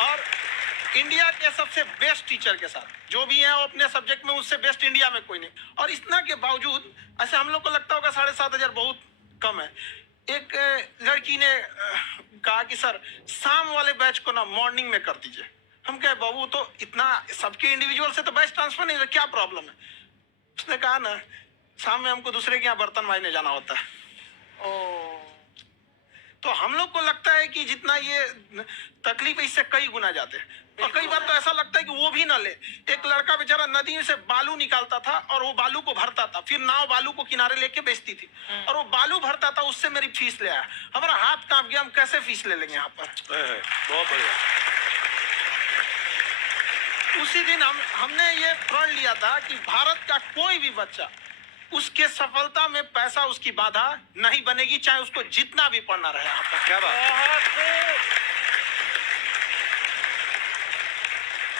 और इंडिया के सबसे बेस्ट टीचर के साथ जो भी है वो अपने सब्जेक्ट में उससे बेस्ट इंडिया में कोई नहीं। और इतना के बावजूद ऐसे हम लोग को लगता होगा 7,500 बहुत कम है। एक लड़की ने कहा कि सर शाम वाले बैच को ना मॉर्निंग में कर दीजिए। हम कहे बाबू तो इतना सबके इंडिविजुअल से तो बैच ट्रांसफर नहीं, क्या प्रॉब्लम है? उसने कहा ना शाम में हमको दूसरे के यहाँ बर्तन मांजने जाना होता है। तो हम लोग को लगता है कि जितना ये तकलीफ है इससे कई गुना ज्यादा है। और कई बार तो ऐसा लगता है कि वो भी ना ले। एक लड़का बेचारा नदी से बालू निकालता था और वो बालू को भरता था, फिर नाव बालू को किनारे लेके बेचती थी और वो बालू भरता था, उससे मेरी फीस ले आया। हमारा हाथ कांप गया, हम कैसे फीस ले लेंगे यहाँ पर। बहुत बढ़िया। उसी दिन हमने ये प्रण लिया था कि भारत का कोई भी बच्चा उसके सफलता में पैसा उसकी बाधा नहीं बनेगी, चाहे उसको जितना भी पढ़ना रहे। आपका क्या बात।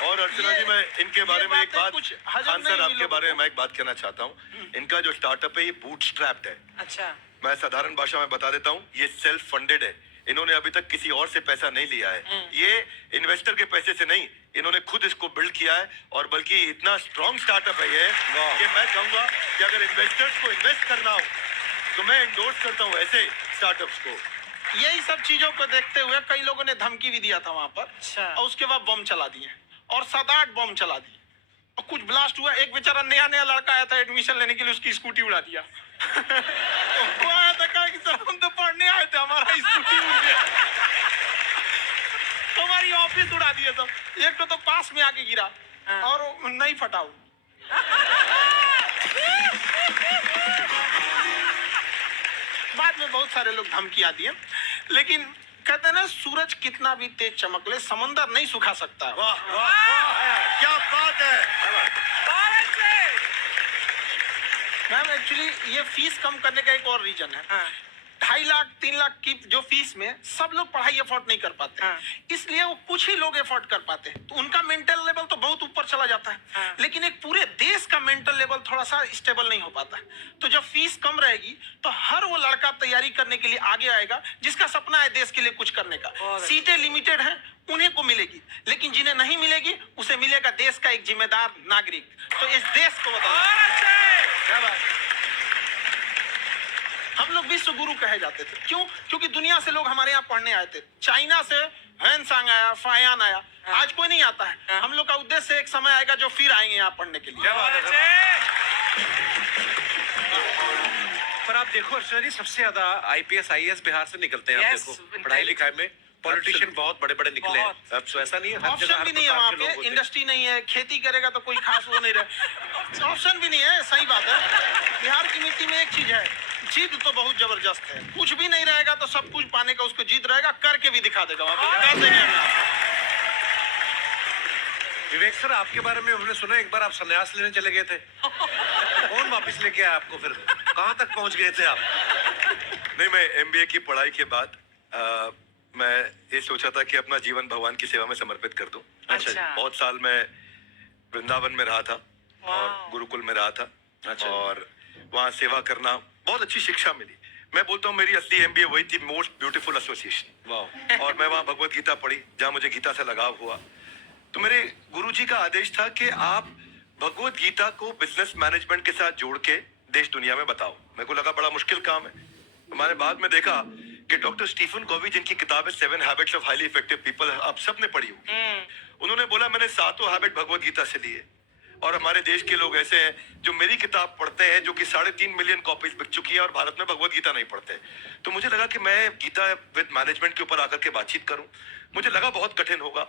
और अर्चना जी, मैं इनके बारे में एक बात, खान सर आपके बारे में मैं एक बात कहना चाहता हूँ। इनका जो स्टार्टअप है ये बूटस्ट्रैप्ड है। अच्छा। मैं साधारण भाषा में बता देता हूँ, ये सेल्फ फंडेड है। इन्होंने अभी तक किसी और से पैसा नहीं लिया है। ये इन्वेस्टर के पैसे से नहीं, इन्होंने खुद इसको बिल्ड किया है। और बल्कि इतना स्ट्रॉन्ग स्टार्टअप है ये कि मैं कहूंगा कि अगर इन्वेस्टर्स को इन्वेस्ट करना हो तो मैं एंडोर्स करता हूँ ऐसे स्टार्टअप्स को। यही सब चीजों को देखते हुए कई लोगों ने धमकी भी दिया था वहां पर। अच्छा। और उसके बाद बम चला दिए और 7-8 बम चला दिए और कुछ ब्लास्ट हुआ। एक बेचारा नया लड़का आया था एडमिशन लेने के लिए, उसकी स्कूटी उड़ा दिया। वो आया था, कहा कि सर हम तो पढ़ने आए थे, हमारा स्कूटी उड़ गया। हमारी ऑफिस उड़ा दिए सब। एक तो पास में आके गिरा और नहीं फटा। बाद में बहुत सारे लोग धमकियां दिए, लेकिन कहते हैं ना सूरज कितना भी तेज चमक ले समंदर नहीं सुखा सकता। वाह वाह वाह, क्या बात है। मैम एक्चुअली ये फीस कम करने का एक और रीजन है। 2.5 लाख 3 लाख की जो फीस में सब लोग पढ़ाई अफोर्ड नहीं कर पाते। इसलिए वो कुछ ही लोग अफोर्ड कर पाते हैं, तो उनका मेंटल लेवल तो बहुत ऊपर चला जाता है। लेकिन एक पूरे देश का मेंटल लेवल थोड़ा सा स्टेबल नहीं हो पाता। तो जब फीस कम रहेगी तो हर वो लड़का तैयारी करने के लिए आगे आएगा जिसका सपना है देश के लिए कुछ करने का। सीटें लिमिटेड हैं, उन्हें को मिलेगी, लेकिन जिन्हें नहीं मिलेगी उसे मिलेगा देश का एक जिम्मेदार नागरिक। तो इस देश को बताओ, हम लोग विश्व गुरु कहे जाते थे। क्यों? क्योंकि दुनिया से लोग हमारे यहाँ पढ़ने आए थे। चाइना से हैंसांग आया, फायान आया, आज कोई नहीं आता है। हम लोग का उद्देश्य एक समय आएगा जो फिर आएंगे यहाँ पढ़ने के लिए। पर आप देखो अर्चना जी, सबसे ज्यादा IPS IAS बिहार से निकलते हैं। आप देखो पढ़ाई लिखाई में पॉलिटिशियन बहुत बड़े बड़े निकले हैं। अब तो ऐसा नहीं है, ऑप्शन भी नहीं है वहाँ पे, इंडस्ट्री नहीं है, खेती करेगा तो कोई खास वो नहीं रहे, ऑप्शन भी नहीं है। सही बात है। बिहार की मिट्टी में एक चीज है, जिद तो बहुत जबरदस्त है। कुछ भी नहीं रहेगा तो सब कुछ पाने का उसको जिद रहेगा, करके भी दिखा देगा। विवेक सर, आपके बारे में हमने सुना एक बार आप संन्यास लेने चले गए थे। कौन वापस लेके आया आपको? फिर कहाँ तक पहुँच गए थे आप? नहीं, मैं MBA की पढ़ाई के बाद मैं ये सोचा था कि अपना जीवन भगवान की सेवा में समर्पित कर दूं। अच्छा। बहुत साल मैं वृंदावन में रहा था और गुरुकुल में रहा था। अच्छा। और वहाँ सेवा करना, बहुत अच्छी शिक्षा मिली। मैं बोलता हूँ मेरी असली MBA वही थी, मोस्ट ब्यूटीफुल एसोसिएशन। और मैं वहाँ भगवत गीता पढ़ी, जहाँ मुझे गीता से लगाव हुआ। तो मेरे गुरुजी का आदेश था कि आप भगवत गीता को बिजनेस मैनेजमेंट के साथ जोड़ के देश दुनिया में बताओ। मेरे को लगा बड़ा मुश्किल काम है। हमारे बाद में देखा कि डॉक्टर स्टीफन कोवी, जिनकी किताब है 7 habits of highly effective people, आप सबने पढ़ी होगी। उन्होंने बोला मैंने 7 हैबिट भगवत गीता से लिए। और हमारे देश के लोग ऐसे हैं जो मेरी किताब पढ़ते हैं, जो कि 3.5 मिलियन कॉपीज बिक चुकी है, और भारत में भगवत गीता नहीं पढ़ते। तो मुझे लगा कि मैं गीता विद मैनेजमेंट के ऊपर आकर के बातचीत करूं। मुझे लगा बहुत कठिन होगा,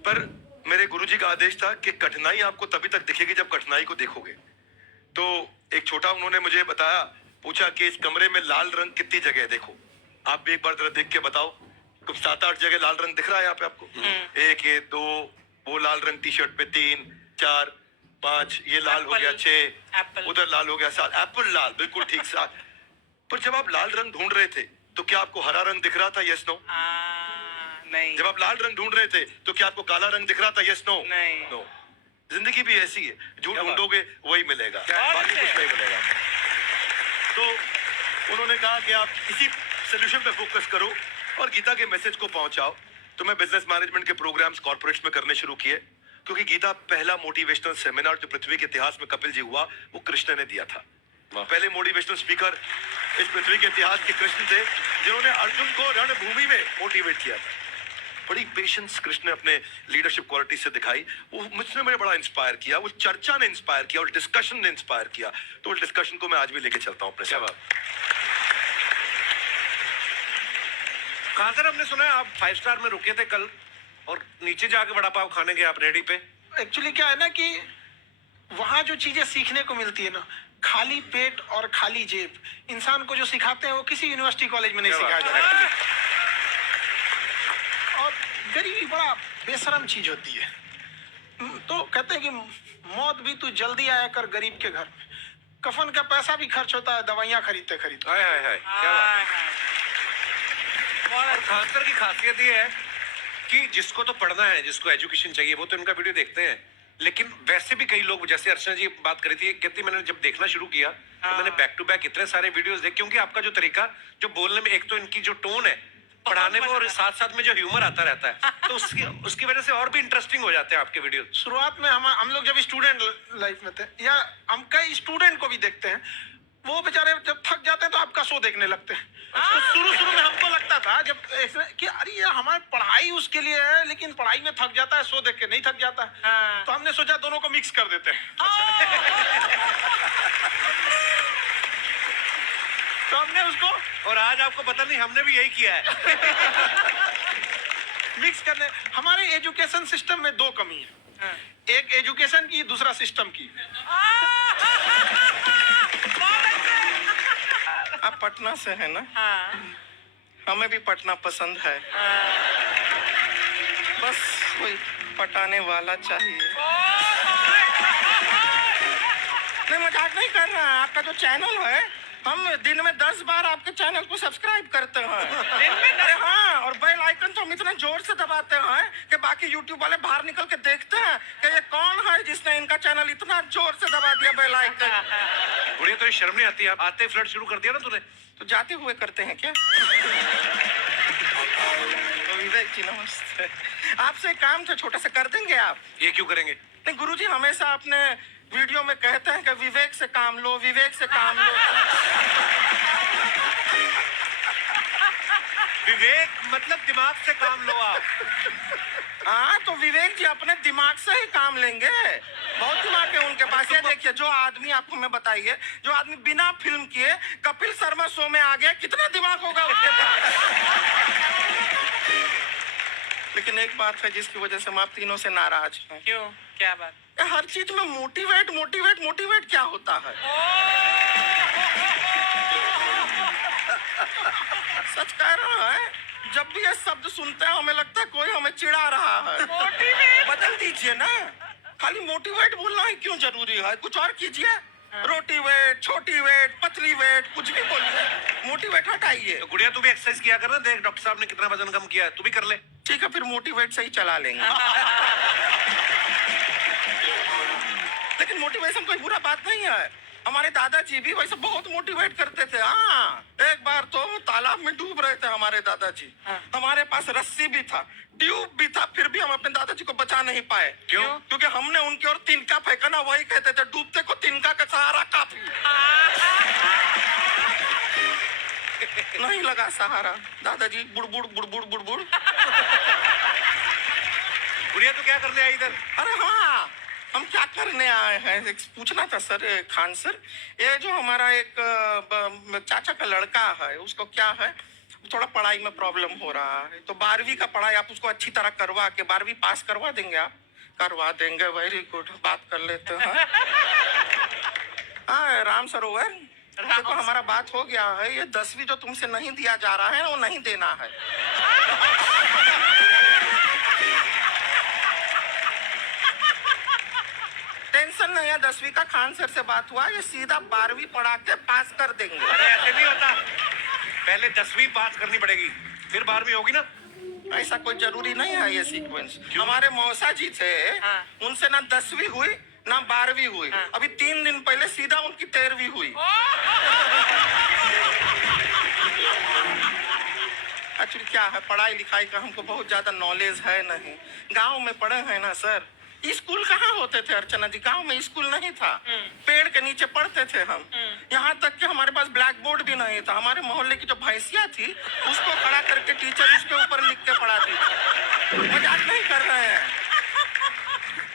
पर मेरे गुरुजी का आदेश था कि कठिनाई आपको तभी तक दिखेगी जब कठिनाई को देखोगे। तो एक छोटा उन्होंने मुझे बताया, पूछा कि इस कमरे में लाल रंग कितनी जगह है, देखो आप भी एक बार जरा देख के बताओ। कुछ 7-8 जगह लाल रंग दिख रहा है यहाँ पे आपको। 1 ये 2, वो लाल रंग टी शर्ट पे 3 4 5, ये लाल हो गया 6, उधर लाल हो गया 7, एप्पल लाल, बिल्कुल ठीक 7। पर जब आप लाल रंग ढूंढ रहे थे तो क्या आपको हरा रंग दिख रहा था? Yes no? नहीं। जब आप लाल रंग ढूंढ रहे थे तो क्या आपको काला रंग दिख रहा था? Yes no? नहीं। नो। जिंदगी भी ऐसी है, जो ढूंढोगे वही मिलेगा, बाकी कुछ नहीं मिलेगा। तो उन्होंने कहा कि आप इसी सोल्यूशन पे फोकस करो और गीता के मैसेज को पहुंचाओ। तो मैं बिजनेस मैनेजमेंट के प्रोग्राम्स कॉर्पोरेट्स में करने शुरू किए, क्योंकि गीता पहला मोटिवेशनल सेमिनार जो पृथ्वी के इतिहास में कपिल जी हुआ वो कृष्ण ने दिया था। पहले मोटिवेशनल स्पीकर इस पृथ्वी के इतिहास के कृष्ण थे, जिन्होंने अर्जुन को रणभूमि में मोटिवेट किया था। बड़ी पेशेंस कृष्ण ने अपने लीडरशिप क्वालिटी से दिखाई, वो मुझे बड़ा इंस्पायर किया, वो चर्चा ने इंस्पायर किया और डिस्कशन ने इंस्पायर किया। तो उस डिस्कशन को मैं आज भी लेके चलता हूँ अपने साथ। कहाँ सर, हमने सुना है आप 5 स्टार में रुके थे कल और नीचे जाके वड़ा पाव खाने गए आप रेडी पे। एक्चुअली क्या है ना कि वहां जो चीजें सीखने को मिलती है ना, खाली पेट और खाली जेब इंसान को जो सिखाते हैं वो किसी यूनिवर्सिटी कॉलेज में नहीं सिखाया जाता। और गरीबी बड़ा बेशरम चीज होती है। तो कहते हैं कि मौत भी तू जल्दी आया कर गरीब के घर में, कफन का पैसा भी खर्च होता है दवाइयां खरीदते खरीदते। हाय हाय हाय, क्या बात है। और खान सर की खासियत ये है कि जिसको तो पढ़ना है, जिसको एजुकेशन चाहिए, वो तो इनका वीडियो देखते हैं, लेकिन वैसे भी कई लोग, जैसे अर्चना जी बात करी थी, कहती मैंने जब देखना शुरू किया तो मैंने बैक टू बैक इतने सारे वीडियोस देखे, क्योंकि आपका जो तरीका जो बोलने में, एक तो इनकी जो टोन है पढ़ाने में और साथ साथ में जो ह्यूमर आता रहता है, तो उसकी वजह से और भी इंटरेस्टिंग हो जाते हैं आपके वीडियो। शुरुआत में हम लोग जब स्टूडेंट लाइफ में थे, या हम कई स्टूडेंट को भी देखते हैं, वो बेचारे जब थक जाते हैं तो आपका शो देखने लगते हैं। तो शुरू में हमको लगता था जब कि अरे ये हमारी पढ़ाई उसके लिए है, लेकिन पढ़ाई में थक जाता है, शो देख के नहीं थक जाता। तो हमने सोचा दोनों को मिक्स कर देते हैं। तो हमने उसको, और आज आपको पता नहीं हमने भी यही किया है। मिक्स करने। हमारे एजुकेशन सिस्टम में 2 कमी है, एक एजुकेशन की, दूसरा सिस्टम की। आप पटना से है ना? हमें भी पटना पसंद है। बस कोई पटाने वाला चाहिए। नहीं, मजाक नहीं कर रहा। आपका जो चैनल है, हम दिन में 10 बार आपके चैनल को सब्सक्राइब करते हैं। अरे हाँ, और बेल आइकन तो हम इतने जोर से दबाते हैं कि बाकी यूट्यूब वाले बाहर निकल के देखते हैं कि ये कौन है जिसने इनका चैनल इतना जोर से दबा दिया बेल आइकन। बुढ़िया तो ये शर्म नहीं आती, आप आते फ्लर्ट शुरू कर दिया ना तूने। तो जाते हुए करते हैं क्या? विवेक जी नमस्ते। आपसे एक काम था, छोटा सा कर देंगे आप? ये क्यों करेंगे? नहीं, गुरुजी हमेशा अपने वीडियो में कहते हैं कि विवेक से काम लो, विवेक से काम लो। विवेक मतलब दिमाग से काम लो आप। हाँ, तो विवेक जी अपने दिमाग से ही काम लेंगे। बहुत दिमाग है उनके पास। ये देखिए, जो आदमी, आपको मैं बताइए, जो आदमी बिना फिल्म किए कपिल शर्मा शो में आ गया, कितना दिमाग होगा उसके पास। लेकिन एक बात है जिसकी वजह से हम आप तीनों से नाराज हैं। क्यों, क्या बात? हर चीज में मोटिवेट मोटिवेट मोटिवेट क्या होता है? सच कह रहा है, जब भी ये शब्द सुनते हैं हमें लगता है कोई हमें चिढ़ा रहा है। मोटिवेट बदल दीजिए ना, खाली मोटिवेट बोलना ही क्यों जरूरी है? कुछ और कीजिए। रोटी वेट, छोटी वेट, पतली वेट, कुछ भी बोलिए, मोटिवेट हटाइए। तो गुड़िया तू भी एक्सरसाइज किया कर ना, देख डॉक्टर साहब ने कितना वजन कम किया है, तू भी कर ले। ठीक है, फिर मोटिवेट से ही चला लेंगे। लेकिन मोटिवेशन कोई बुरा बात नहीं है। हमारे दादाजी भी वैसे बहुत मोटिवेट करते थे। हाँ, एक बार तो तालाब में डूब रहे थे हमारे दादाजी। हमारे पास रस्सी भी था, ट्यूब भी था, फिर भी हम अपने दादाजी को बचा नहीं पाए। क्यों? क्योंकि हमने उनकी ओर तिनका फेंका ना, वही कहते थे डूबते को तिनका का सहारा काफी। नहीं लगा सहारा, दादाजी बुड़बुड़ बुड़बुड़ बुड़बुड़। गुड़िया तू क्या करने आई इधर? अरे हाँ, हम क्या करने आए हैं, एक पूछना था सर, खान सर, ये जो हमारा एक चाचा का लड़का है, उसको क्या है, थोड़ा पढ़ाई में प्रॉब्लम हो रहा है, तो 12वीं का पढ़ाई आप उसको अच्छी तरह करवा के 12वीं पास करवा देंगे आप? करवा देंगे, वेरी गुड, बात कर लेते हैं। हाँ, राम सरोवर, देखो हमारा बात हो गया है, ये 10वीं जो तुमसे नहीं दिया जा रहा है वो नहीं देना है। टेंशन नहीं है, 10वीं का खान सर से बात हुआ, ये सीधा 12वीं पढ़ा के पास कर देंगे। अरे ऐसे नहीं होता, पहले 10वीं पास करनी पड़ेगी, फिर 12वीं होगी ना। ऐसा कोई जरूरी नहीं है ये सीक्वेंस। हमारे मौसा जी थे, उनसे ना 10वीं हुई ना 12वीं हुई, अभी 3 दिन पहले सीधा उनकी 13वीं हुई। एक्चुअली क्या है, पढ़ाई लिखाई का हमको बहुत ज्यादा नॉलेज है नहीं। गांव में पढ़े हैं ना सर। स्कूल कहाँ होते थे अर्चना जी, गांव में स्कूल नहीं था। पेड़ के नीचे पढ़ते थे हम। यहाँ तक कि हमारे पास ब्लैक बोर्ड भी नहीं था। हमारे मोहल्ले की जो भैंसिया थी उसको खड़ा करके टीचर उसके ऊपर लिख के पढ़ाती थी। मजाक नहीं कर रहे हैं।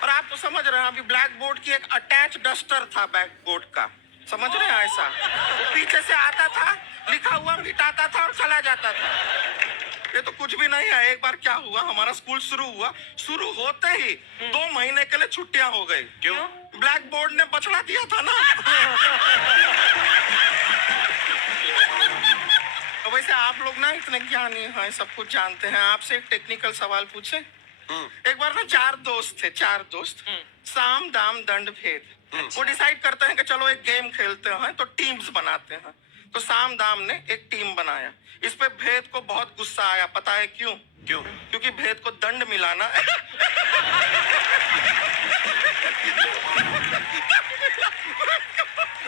और आप तो समझ रहे हैं, अभी ब्लैक बोर्ड की एक अटैच डस्टर था बैक बोर्ड का, समझ रहे हैं ऐसा। वो पीछे से आता था, लिखा हुआ मिटाता था और चला जाता था। ये तो कुछ भी नहीं है। एक बार क्या हुआ, हमारा स्कूल शुरू हुआ, शुरू होते ही 2 महीने के लिए छुट्टियां हो गई। क्यों? ब्लैक बोर्ड ने बछड़ा दिया था ना। तो वैसे आप लोग ना इतने ज्ञानी हैं, सब कुछ जानते हैं। आपसे एक टेक्निकल सवाल पूछे। एक बार ना 4 दोस्त थे, 4 दोस्त, साम दाम दंड भेद। वो डिसाइड करते हैं कि चलो एक गेम खेलते हैं, तो टीम्स बनाते हैं। तो साम दाम ने एक टीम बनाया। इस पे भेद को बहुत गुस्सा आया। पता है क्यों? क्यों? क्योंकि भेद को दंड मिला ना।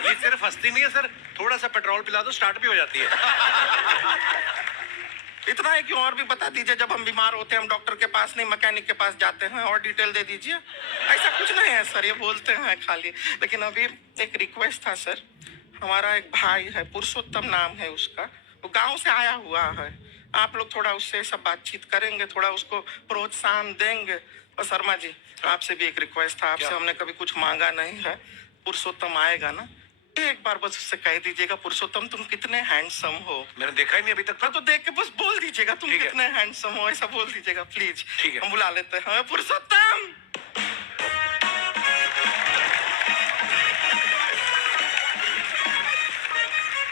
ये सिर्फ हंसती नहीं है सर, थोड़ा सा पेट्रोल पिला दो स्टार्ट भी हो जाती है। इतना है कि और भी बता दीजिए, जब हम बीमार होते हैं हम डॉक्टर के पास नहीं मैकेनिक के पास जाते हैं, और डिटेल दे दीजिए। ऐसा कुछ नहीं है सर, ये बोलते हैं खाली। लेकिन अभी एक रिक्वेस्ट था सर। हमारा एक भाई है, पुरुषोत्तम नाम है उसका, वो गांव से आया हुआ है। आप लोग थोड़ा उससे सब बातचीत करेंगे, थोड़ा उसको प्रोत्साहन देंगे। और शर्मा जी आपसे भी एक रिक्वेस्ट था, आपसे हमने कभी कुछ मांगा नहीं है। पुरुषोत्तम आएगा ना, एक बार बस उससे कह दीजिएगा, पुरुषोत्तम तुम कितने हैंडसम हो। मैंने देखा ही नहीं अभी तक। तो देख के बस बोल दीजिएगा तुम ठीक है। कितने हैंडसम हो, ऐसा बोल दीजिएगा प्लीज। ठीक है। हम बुला लेते हैं पुरुषोत्तम।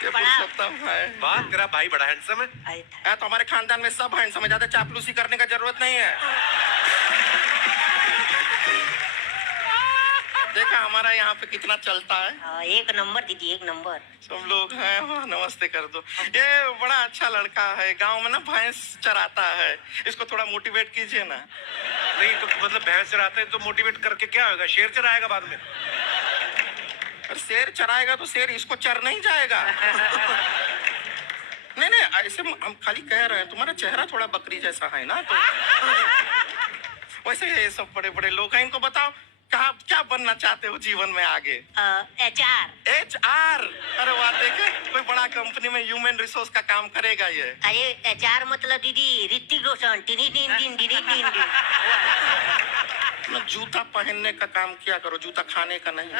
ये पुरुषोत्तम है। वाह, तेरा भाई बड़ा हैंडसम है। तो हमारे खानदान में सब हैंडसम है, ज्यादा चापलूसी करने का जरूरत नहीं है। देखा हमारा यहाँ पे कितना चलता है। हाँ, एक नंबर दीदी, एक नंबर। सब लोग हैं, हाँ, नमस्ते कर दो। ये बड़ा अच्छा लड़का है, गांव में ना भैंस चराता है। इसको थोड़ा मोटिवेट कीजिए ना। नहीं तो मतलब भैंस चराते हैं तो मोटिवेट करके क्या होगा? शेर चराएगा बाद में। और शेर चराएगा तो शेर इसको चर नहीं जाएगा। नहीं नहीं, ऐसे हम खाली कह रहे हैं, तुम्हारा चेहरा थोड़ा बकरी जैसा है ना, तो वैसे ये सब बड़े बड़े लोग हैं। इनको बताओ कहा क्या बनना चाहते हो जीवन में आगे? HR। HR? अरे वाह, देखे कोई बड़ा कंपनी में ह्यूमन रिसोर्स का काम करेगा ये। अरे HR मतलब दीदी ऋतिक रोशन। टिनी टिन टिन टिनी टिन टिन। ना जूता पहनने का काम किया करो, जूता खाने का नहीं।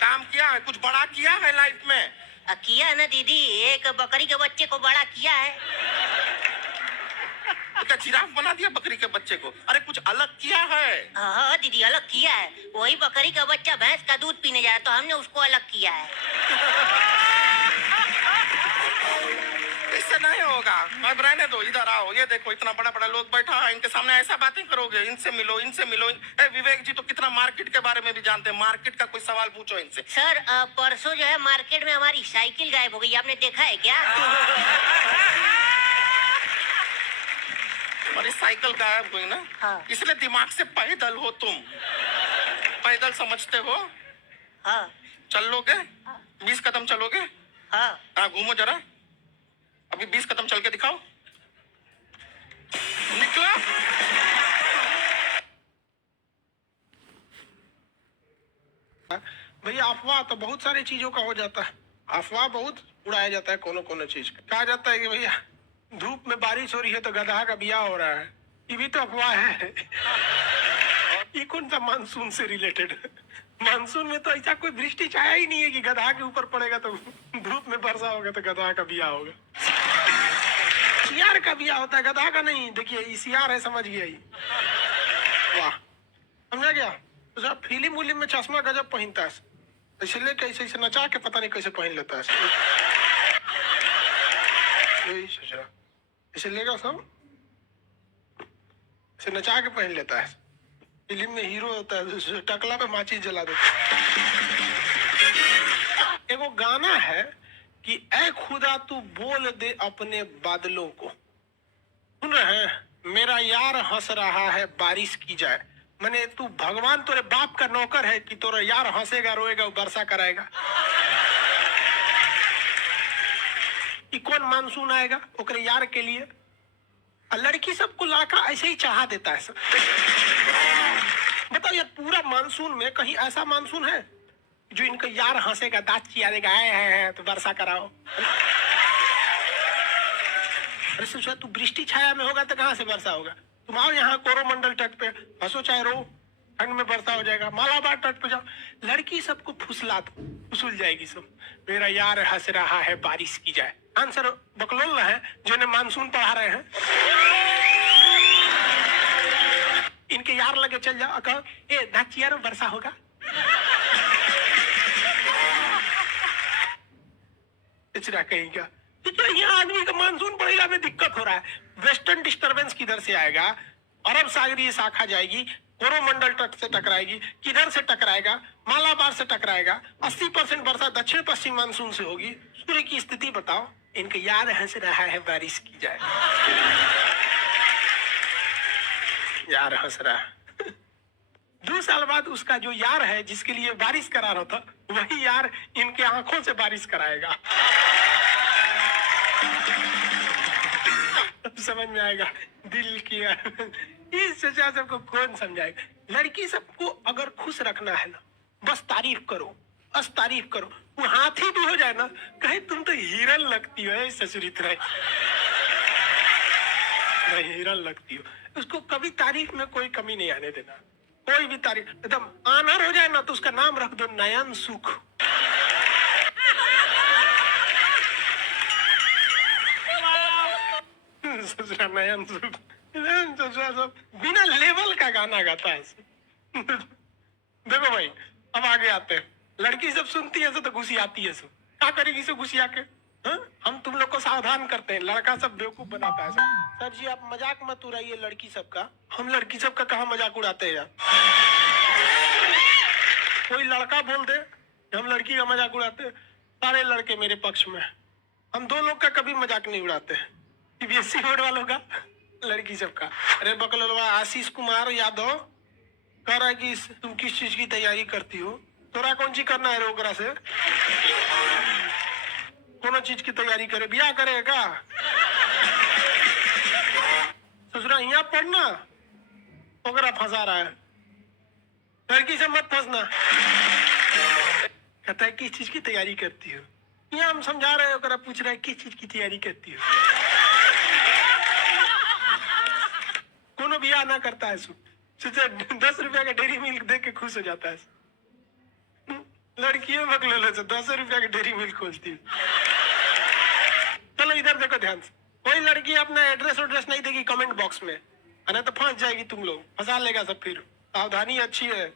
काम किया है, कुछ बड़ा किया है लाइफ में? किया है ना दीदी, एक बकरी के बच्चे को बड़ा किया है। तो क्या जिराफ बना दिया बकरी के बच्चे को? अरे कुछ अलग किया है। हाँ दीदी, अलग किया है। वही बकरी का बच्चा भैंस का दूध पीने जाए तो हमने उसको अलग किया है। इससे नहीं होगा। अब रहने दो, इधर आओ। ये देखो इतना बड़ा बड़ा लोग बैठा है, इनके सामने ऐसा बातें करोगे? इनसे मिलो, इनसे मिलो। विवेक जी तो कितना मार्केट के बारे में भी जानते हैं। मार्केट का कोई सवाल पूछो इनसे। सर परसों जो है मार्केट में हमारी साइकिल गायब हो गई, आपने देखा है क्या? हमारी साइकिल गायब हुई ना? हाँ। इसलिए दिमाग से पैदल हो तुम। पैदल समझते हो? हाँ चलोगे? 20 कदम चलोगे? हाँ। हाँ, घूमो जरा। अभी 20 कदम चल के दिखाओ। निकला। भैया अफवाह तो बहुत सारी चीजों का हो जाता है। अफवाह बहुत उड़ाया जाता है कोनो कोनो चीज का। कहा जाता है कि भैया धूप में बारिश हो रही है तो गधा का ब्याह हो रहा है। ये भी तो अफवाह है। ये कौन सा मानसून से रिलेटेड? मानसून में तो ऐसा कोई दृष्टि छाया ही नहीं है कि गधा के ऊपर पड़ेगा तो धूप में वर्षा होगा तो गधा का ब्याह होगा। सियार का ब्याह होता है, गधा का नहीं। देखिए ये सियार है, समझ गया ये। वाह, समझा गया। तो साहब फिल्म उलिम में चश्मा गजब पहनता है, इसलिए कैसे ऐसे नचा के पता नहीं कैसे पहन लेता है। ऐसे लेगा सब, ऐसे नचा के पहन लेता है। फिल्म में हीरो होता है, टकला पे माचिस जला देता है। एगो गाना है कि ऐ खुदा तू बोल दे अपने बादलों को। सुन रहे हैं? मेरा यार हंस रहा है बारिश की जाए। मैंने तू भगवान तोरे बाप का नौकर है कि तोरा यार हंसेगा रोएगा वर्षा कराएगा। कि कौन मानसून आएगा ओकरे यार के लिए। और लड़की सबको लड़का ऐसे ही चढ़ा देता है सब। बताओ यार, पूरा मानसून में कहीं ऐसा मानसून है जो इनका यार हंसेगा, दांत चिया देगा, है तो वर्षा कराओ। अरे सोचा तू वृष्टि छाया में होगा तो कहाँ से वर्षा होगा? तुम आओ यहाँ कोरोमंडल तट पे, हंसो चाहे रो, ठंड में वर्षा हो जाएगा। मालाबार तट पे जाओ, लड़की सबको फुसला दो, फुसुल जाएगी सब। मेरा यार हंस रहा है बारिश की जाए। आंसर बकलोल है जो ने मानसून पढ़ा रहे हैं। इनके यार लगे चल जाओ, कहो ए नाचिया वर्षा होगा। पिछड़ा कहेगा यहाँ आदमी का मानसून पड़ेगा में दिक्कत हो रहा है। वेस्टर्न डिस्टरबेंस किधर से आएगा? अरब सागरीय शाखा जाएगी, कोरोमंडल तट से टकराएगी, किधर से टकराएगा? मालाबार से टकराएगा। 80% वर्षा दक्षिण पश्चिम मानसून से होगी। सूर्य की स्थिति बताओ। इनके यार हंस रहा है बारिश की जाए। यार हंस रहा है। 2 साल बाद उसका जो यार है जिसके लिए बारिश करा रहा था, वही यार इनके आंखों से बारिश कराएगा। समझ में आएगा दिल की। इस सजा सबको कौन समझाएगा? लड़की सबको अगर खुश रखना है ना, बस तारीफ करो, बस तारीफ करो। वो हाथी भी हो जाए ना, कहे तुम तो हिरन लगती हो, ससुरित रहे हिरन लगती हो। उसको कभी तारीफ में कोई कमी नहीं आने देना। कोई भी तारीफ एकदम आनर हो जाए ना तो उसका नाम रख दो नयन सुख। नयन सुख। बिना लेवल का गाना गाता है। देखो भाई, अब आगे आते हैं। लड़की सब सुनती है तो घुसी आती है सब। क्या करेगी सब घुसी आके? हम तुम लोग को सावधान करते हैं, लड़का सब बेवकूफ बनाता है सब। सर जी आप मजाक मत उड़ाइए लड़की सब का। हम लड़की सब का कहाँ मजाक उड़ाते हैं यार? कोई लड़का बोल दे हम लड़की का मजाक उड़ाते हैं, सारे लड़के मेरे पक्ष में। हम 2 लोग का कभी मजाक नहीं उड़ाते। सीबीएसई बोर्ड वालों का, लड़की सब का। अरे बकलवा आशीष कुमार यादव कह रहा है कि तुम किस चीज की तैयारी करती हो? तोरा कौन सी करना है रोकरा से? कौन चीज की तैयारी करे? ब्याह करेगा? ससुरा यहाँ पढ़ना ओकरा फंसा रहा है। लड़की से मत फंसना। कहता है किस चीज की तैयारी करती हो? यहाँ हम समझा रहे हैं, ओकरा पूछ रहा है किस चीज की तैयारी करती हो? कोनो ब्याह ना करता है सोचे 10 रुपया का डेरी मिल्क देख के खुश हो जाता है। लड़कियों में 10 रुपया का डेरी मिल्क खोजती है। चलो इधर देखो ध्यान से। कोई लड़की अपना एड्रेस नहीं देगी कमेंट बॉक्स में, नहीं तो फंस जाएगी। तुम लोग फंसा लेगा सब। फिर सावधानी अच्छी है।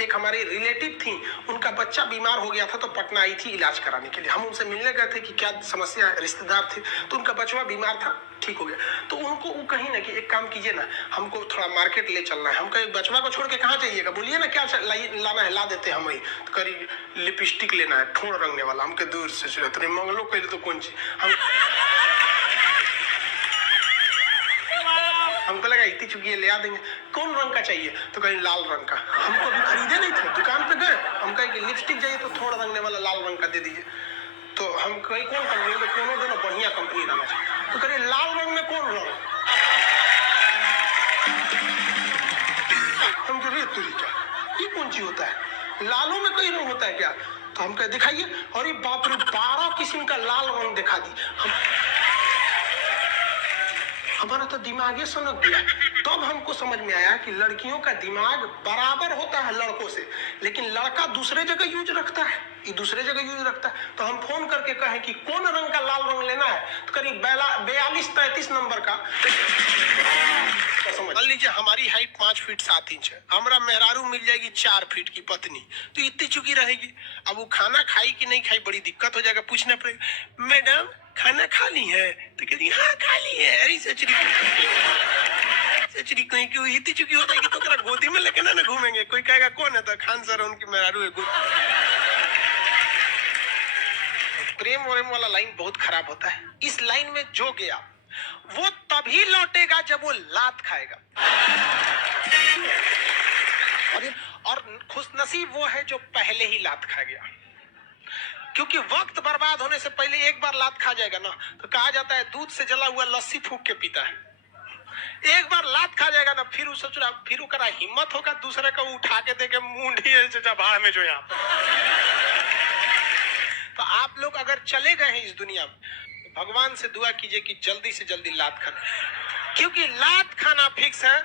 एक हमारी रिलेटिव थी, उनका बच्चा बीमार हो गया था तो पटना आई थी इलाज कराने के लिए। हम उनसे मिलने गए थे कि क्या समस्या है, रिश्तेदार थे। तो उनका बचवा बीमार था, ठीक हो गया। तो उनको वो कहीं ना कि एक काम कीजिए ना, हमको थोड़ा मार्केट ले चलना है। हम कहीं बचवा को छोड़ के कहाँ जाइएगा? बोलिए ना क्या लाना है, ला देते हैं हम। वही तो करी लिपस्टिक लेना है, ठोड़ रंगने वाला। हमके दूर से तो नहीं मंगलो कह तो कौन सी हमको लगा इतनी चुकी ले आ देंगे। कौन रंग का चाहिए? तो कहीं लाल रंग का। हमको अभी खरीदे नहीं थे, दुकान पे गए। हम कहें कि लिपस्टिक चाहिए तो थोड़ा रंगने वाला लाल रंग का दे दीजिए। तो हम कहीं कौन कंपनी में? कौन दोनों बढ़िया कंपनी रहना चाहिए। तो करिए लाल रंग में कौन रंग? हम कह तुरी क्या ये कौन चीज होता है? लालों में कई रंग होता है क्या? तो हम कह दिखाइए। और ये बाप रे 12 किस्म का लाल रंग दिखा दी। हमारा तो दिमाग सनक गया। तब हमको समझ में आया कि लड़कियों का दिमाग बराबर होता है लड़कों से, लेकिन लड़का दूसरे जगह यूज रखता है, ये दूसरे जगह यूज रखता है। तो हम फोन करके कहें कि कौन रंग का लाल रंग लेना है, तो करीब 42-33 नंबर का। मान लीजिए हमारी हाइट 5 फीट 7 इंच है, हमारा मेहरारू मिल जाएगी 4 फीट की पत्नी, तो इतनी चुकी रहेगी। अब वो खाना खाई कि नहीं खाई बड़ी दिक्कत हो जाएगा। पूछना पड़ेगा मैडम खाना खा ली है? तो कहती हाँ खा ली है। अरे सचरी कहीं क्यों इतनी चुकी हो जाएगी तो गोदी में लेके ना घूमेंगे। कोई कहेगा कौन है? तो खान सर उनकी मेहरारू है। प्रेम वाला लाइन बहुत खराब होता है। इस लाइन में जो गया वो तभी लौटेगा जब वो लात खाएगा। और खुशनसीब वो है जो पहले ही लात खा गया। क्योंकि वक्त बर्बाद होने से पहले एक बार लात खा जाएगा ना, तो कहा जाता है दूध से जला हुआ लस्सी फूंक के पीता है। एक बार लात खा जाएगा ना, फिर सोच रहा, फिर करा हिम्मत होगा दूसरे को उठा के देके मुंडी भाड़ में जो यहाँ पे। तो आप लोग अगर चले गए हैं इस दुनिया में, तो भगवान से दुआ कीजिए कि जल्दी से जल्दी लात खाना, क्योंकि लात खाना फिक्स है।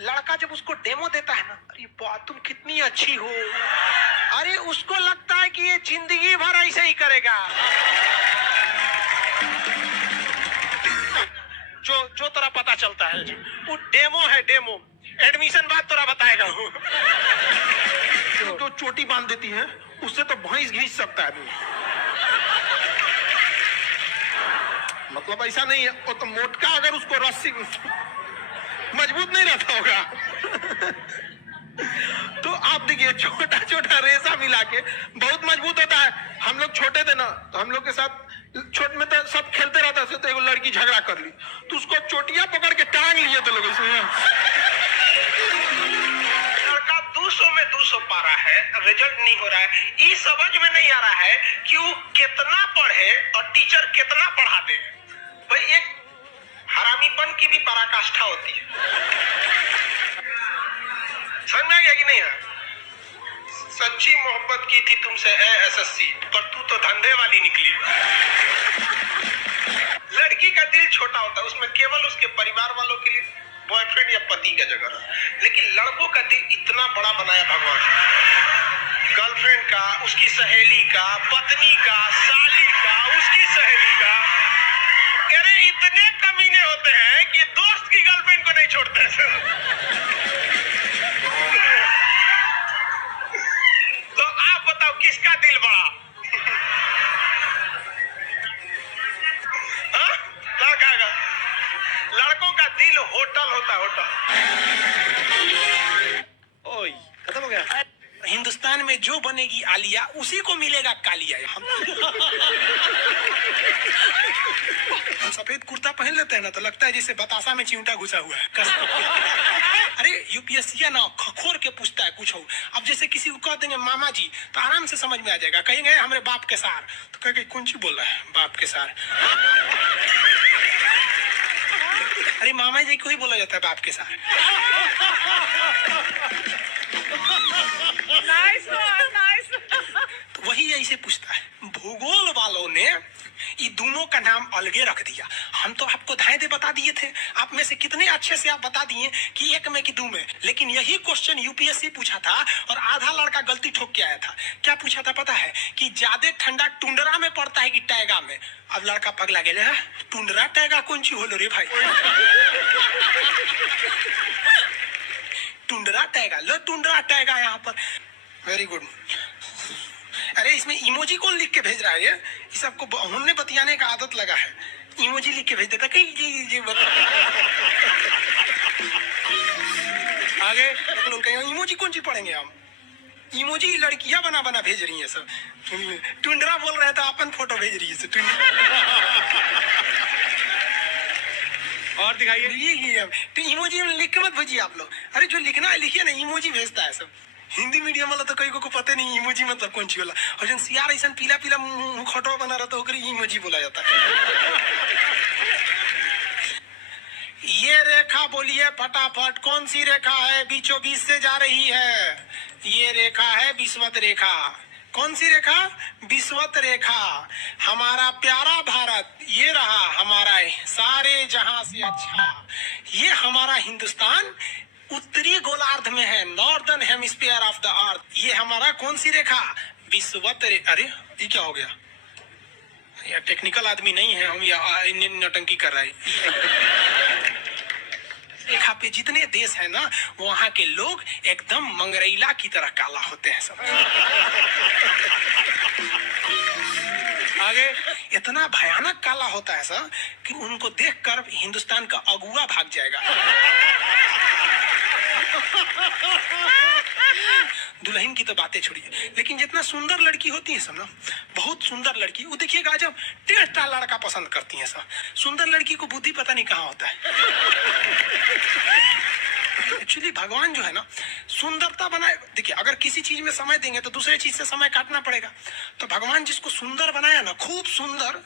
लड़का जब उसको डेमो देता है ना, अरे बात तुम कितनी अच्छी हो, अरे उसको लगता है कि ये जिंदगी भर ऐसे ही करेगा। जो तेरा पता चलता है वो डेमो है, डेमो। एडमिशन बाद तेरा बताएगा वो। जो चोटी बांध देती है उससे तो भैंस घींच सकता है। मतलब ऐसा नहीं है, वो तो मोटका अगर उसको रस्सी मजबूत नहीं रहता होगा। तो आप देखिए छोटा छोटा रेसा मिला के बहुत मजबूत होता है। हम लोग छोटे थे ना, तो हम लोग के साथ छोटे में तो सब खेलते रहता है, तो एक लड़की झगड़ा कर ली तो उसको चोटियां पकड़ के टांग लिए थे लोग इसमें। लड़का 200 में 200 पा रहा है, रिजल्ट नहीं हो रहा है, ये समझ में नहीं आ रहा है कि वो कितना पढ़े और टीचर कितना पढ़ा दे। भाई एक हरामीपन की भी पराकाष्ठा होती है, समझ में आ गया कि नहीं है? सच्ची मोहब्बत की थी तुमसे एसएससी, पर तू तो धंधे वाली निकली। लड़की का दिल छोटा होता है, उसमें केवल उसके परिवार वालों के लिए बॉयफ्रेंड या पति का जगह, लेकिन लड़कों का दिल इतना बड़ा बनाया भगवान। गर्लफ्रेंड का, उसकी सहेली का, पत्नी का, साली का, उसकी सहेली का। अरे इतने कमीने होते हैं कि दोस्त की गर्लफ्रेंड को नहीं छोड़ते। तो आप बताओ किसका दिल बड़ा? लड़का का। लड़कों का दिल होटल होता है, होटल। ओए खत्म हो गया। हिंदुस्तान में जो बनेगी आलिया, उसी को मिलेगा कालिया। हम सफेद कुर्ता पहन लेते हैं ना, तो लगता है जैसे बतासा में चिमटा घुसा हुआ है। अरे यूपीएससी ना खखोर के पूछता है कुछ हो। अब जैसे किसी को कह देंगे मामा जी, तो आराम से समझ में आ जाएगा। कहेंगे हमारे बाप के सार, तो कहेंगे कौन सी बोल रहा है बाप के सार। अरे मामा जी को ही बोला जाता है बाप के सार। Nice nice. तो वही ऐसे पूछता है। भूगोल वालों ने ये दोनों का नाम अलगे रख दिया। हम तो आपको धाए दे बता दिए थे, आप में से कितने अच्छे से आप बता दिए कि एक में कि दो में। लेकिन यही क्वेश्चन यूपीएससी पूछा था और आधा लड़का गलती ठोक के आया था। क्या पूछा था पता है? कि ज्यादा ठंडा टुंडरा में पड़ता है कि टैगा में। अब लड़का पगला गया, टुंडरा टैगा कौन सी होलो रे भाई? टुंडरा टैगा, लो टुंडरा टैगा यहाँ पर। Very good. अरे इसमें इमोजी कौन लिख के भेज रहा है? ये सबको हमने बतियाने का आदत लगा है, इमोजी लिख के भेज देता कहीं जी आगे लोग कहेंगे इमोजी कौन सी पढ़ेंगे हम? इमोजी लड़कियां बना बना भेज रही है सब। टुंडरा बोल रहे तो अपन फोटो भेज रही है। और दिखाइए। ये तो इमोजी लिख के मत भेजिए आप लोग। अरे जो लिखना है लिखिए ना, इमोजी भेजता है सब। हिंदी मीडियम वाला तो कई को पता नहीं इमोजी मतलब कौन सी वाला। और जन सियार ऐसा पीला पीला मुखौटा बना रहा तो इमोजी बोला जाता है। ये रेखा बोलिए फटाफट, कौन सी रेखा है बीचों बीच से जा रही है? ये रेखा है विषुवत रेखा। कौन सी रेखा? विषुवत रेखा। हमारा प्यारा भारत ये रहा हमारा सारे जहां से अच्छा। ये हमारा हिंदुस्तान उत्तरी गोलार्ध में है, northern hemisphere of the earth. ये हमारा कौन सी रेखा? विषुवत रेखा। अरे ये क्या हो गया? यार टेक्निकल आदमी नहीं है हम, या नौटंकी कर रहे हैं। रेखा पे जितने देश है ना, वहां के लोग एकदम मंगरैला की तरह काला होते हैं सब। आगे इतना भयानक काला होता है सर कि उनको देखकर हिंदुस्तान का अगुआ भाग जाएगा। दुल्हन की तो बातें छोड़िए, लेकिन जितना सुंदर लड़की होती है सब ना, बहुत सुंदर लड़की, वो देखिएगा जब टेढ़ा लड़का पसंद करती है सब। सुंदर लड़की को बुद्धि पता नहीं कहाँ होता है। एक्चुअली भगवान जो है ना सुंदरता बनाए, देखिए अगर किसी चीज में समय देंगे तो दूसरे चीज से समय काटना पड़ेगा। तो भगवान जिसको सुंदर बनाया ना, खूब सुंदर,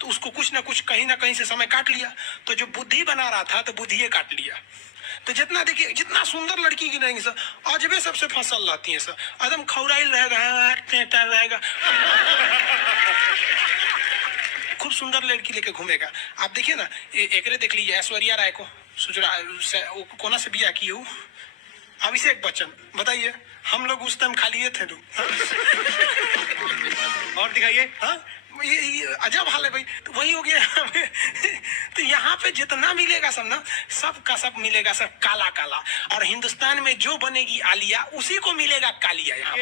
तो उसको कुछ ना कुछ कहीं ना कहीं से समय काट लिया। तो जो बुद्धि बना रहा था तो बुद्धि काट लिया। तो जितना देखिए जितना सुंदर लड़की की रहेंगी सर, अजबे सबसे फसल रहती है सर, एकदम खौराइल रहेगा, खूब सुंदर लड़की लेके घूमेगा। आप देखिए ना, एकरे देख लीजिए ऐश्वर्या राय को, कोना से बिया की हूँ, अभिषेक बच्चन, बताइए हम लोग उस टाइम खा लिए थे लोग। और दिखाइए। हाँ, ये अजब हाल है भाई। तो वही हो गया। तो यहाँ पे जितना मिलेगा सब ना, सब का सब मिलेगा सर काला काला। और हिंदुस्तान में जो बनेगी आलिया उसी को मिलेगा कालिया। यहाँ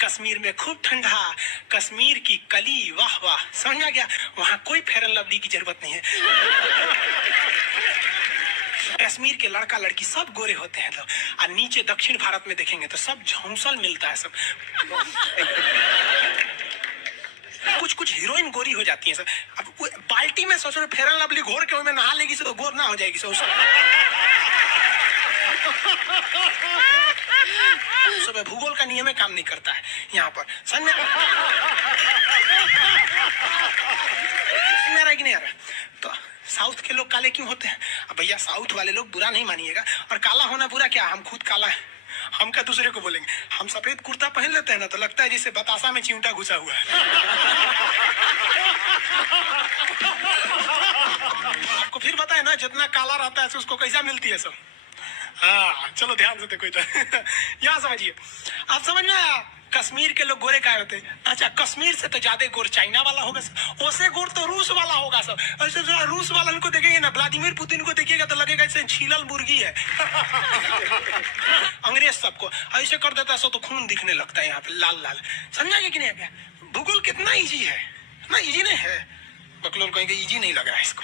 कश्मीर में खूब ठंडा, कश्मीर की कली, वाह वाह, समझ गया। वहाँ कोई फेयर एंड लवली की जरूरत नहीं है। कश्मीर के लड़का लड़की सब गोरे होते हैं लोग, और नीचे दक्षिण भारत में देखेंगे तो सब झौंसल मिलता है सब। कुछ कुछ हीरोइन गोरी हो जाती है सर। अब बाल्टी में सोच रहे फेयर एंड लवली घोर के में नहा लेगी तो गोर ना हो जाएगी सर। सब भूगोल का नियम काम नहीं करता है यहाँ पर, समझ में आ रहा है कि नहीं आ रहा? तो साउथ के लोग काले क्यों होते हैं? अब भैया साउथ वाले लोग बुरा नहीं मानिएगा, और काला होना बुरा क्या, हम खुद काला है, हम क्या दूसरे को बोलेंगे? हम सफेद कुर्ता पहन लेते हैं ना तो लगता है जैसे बतासा में चिमटा घुसा हुआ है। आपको फिर बताए ना, जितना काला रहता है उसको कैसा मिलती है सब। हाँ चलो ध्यान से देखो इधर। यहाँ समझिए, आप समझ में आया कश्मीर के लोग गोरे काय होते हैं? अच्छा, कश्मीर से तो ज्यादा गोर चाइना वाला होगा सर, उससे गोर तो रूस वाला होगा सर। ऐसे जो रूस वालन को देखेंगे ना, व्लादिमीर पुतिन को देखिएगा तो लगेगा ऐसे छीलल मुर्गी है। अंग्रेज सबको ऐसे कर देता है तो खून दिखने लगता है यहाँ पे लाल लाल, समझा कि नहीं? क्या भूगोल कितना इजी है ना? इजी नहीं है, बकलोल कहेंगे इजी नहीं लग रहा है इसको।